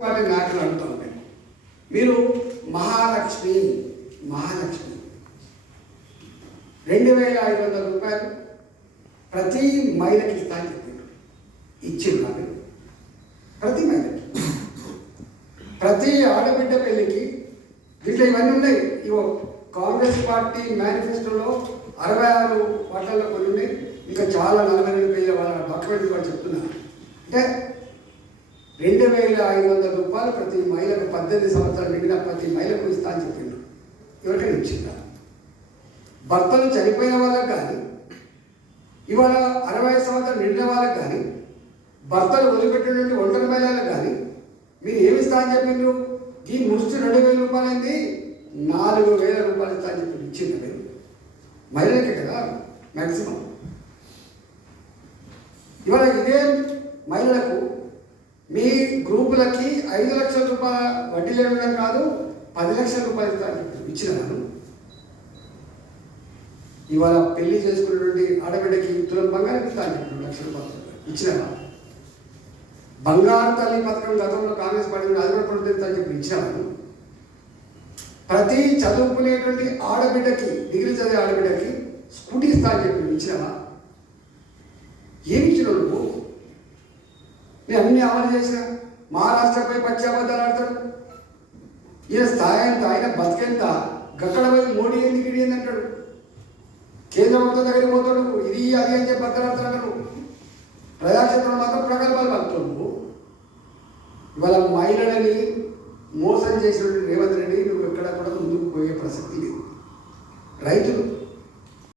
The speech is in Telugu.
వాటి నాటలు అంటూ ఉంటాయి. మీరు మహాలక్ష్మి 2500 రూపాయలు ప్రతి మహిళకి ఇస్తా అని చెప్పారు. ఇచ్చింది ప్రతి మహిళకి, ప్రతి ఆడబిడ్డ పెళ్ళికి. దీంట్లో ఇవన్నీ ఉన్నాయి. ఇవో కాంగ్రెస్ పార్టీ మేనిఫెస్టోలో 66 వాటిల్లో కొన్ని ఉన్నాయి. ఇంకా చాలా 42 పేజీల వాళ్ళ డాక్యుమెంట్ కూడా చెప్తున్నారు. అంటే 2500 రూపాయలు ప్రతి మహిళకు 18 సంవత్సరాలు నిండిన ప్రతి మహిళకు ఇస్తా అని చెప్పిండు. ఎవరికైనా ఇచ్చిందా? భర్తలు చనిపోయిన వాళ్ళకి కానీ, ఇవాళ 65 సంవత్సరాలు నిండిన వాళ్ళకి కానీ, భర్తలు వదిలిపెట్టినటువంటి ఒంటరి మహిళలకు కానీ మీరు ఏమిస్తా అని చెప్పిండ్రు? ఈ ముష్టి 2000 రూపాయలు అయింది, 4000 రూపాయలు ఇస్తా అని చెప్పి ఇచ్చింది. మీరు మహిళలకే కదా మ్యాక్సిమం. ఇవాళ ఇదే మహిళలకు మీ గ్రూపులకి 5 లక్షల రూపాయల వడ్డీ లేవడం కాదు, 10 లక్షల రూపాయలు ఇస్తా అని చెప్పి ఇచ్చిన వాళ్ళు. ఇవాళ పెళ్లి చేసుకున్నటువంటి ఆడబిడ్డకి తులం బంగారం ఇస్తా అని చెప్పి 2 లక్షల రూపాయలు ఇచ్చిన వాళ్ళు. బంగారు తల్లి పథకం గతంలో కాంగ్రెస్ పార్టీ అది కూడా కొడుతుంది అని చెప్పి ఇచ్చిన వాళ్ళు. ప్రతి చదువుకునేటువంటి ఆడబిడ్డకి, డిగ్రీ చదివే ఆడబిడ్డకి స్కూటీ ఇస్తా అని చెప్పి ఇచ్చినవా? ఏమి ఇచ్చినావు నువ్వు? నేను అన్ని అమలు చేసిన. మహారాష్ట్రపై పశ్చాబద్దాలు ఆడతాడు. ఈయన స్థాయి ఎంత, ఆయన బతికెంత, గక్కడ పోయి మోడీ ఎందుకు ఇది అంటాడు. కేంద్ర ప్రభుత్వం దగ్గరికి పోతాడు, ఇది అది అని చెప్పి బద్దలాడతాడు. నువ్వు ప్రజాక్షేత్రంలో మాత్రం ప్రగల్భాలు పలుకుతావు. నువ్వు ఇవాళ మహిళలని మోసం చేసినటువంటి రేవంత్ రెడ్డి నువ్వు ఎక్కడ కూడా ముందుకు పోయే ప్రసక్తి లేదు. రైతులు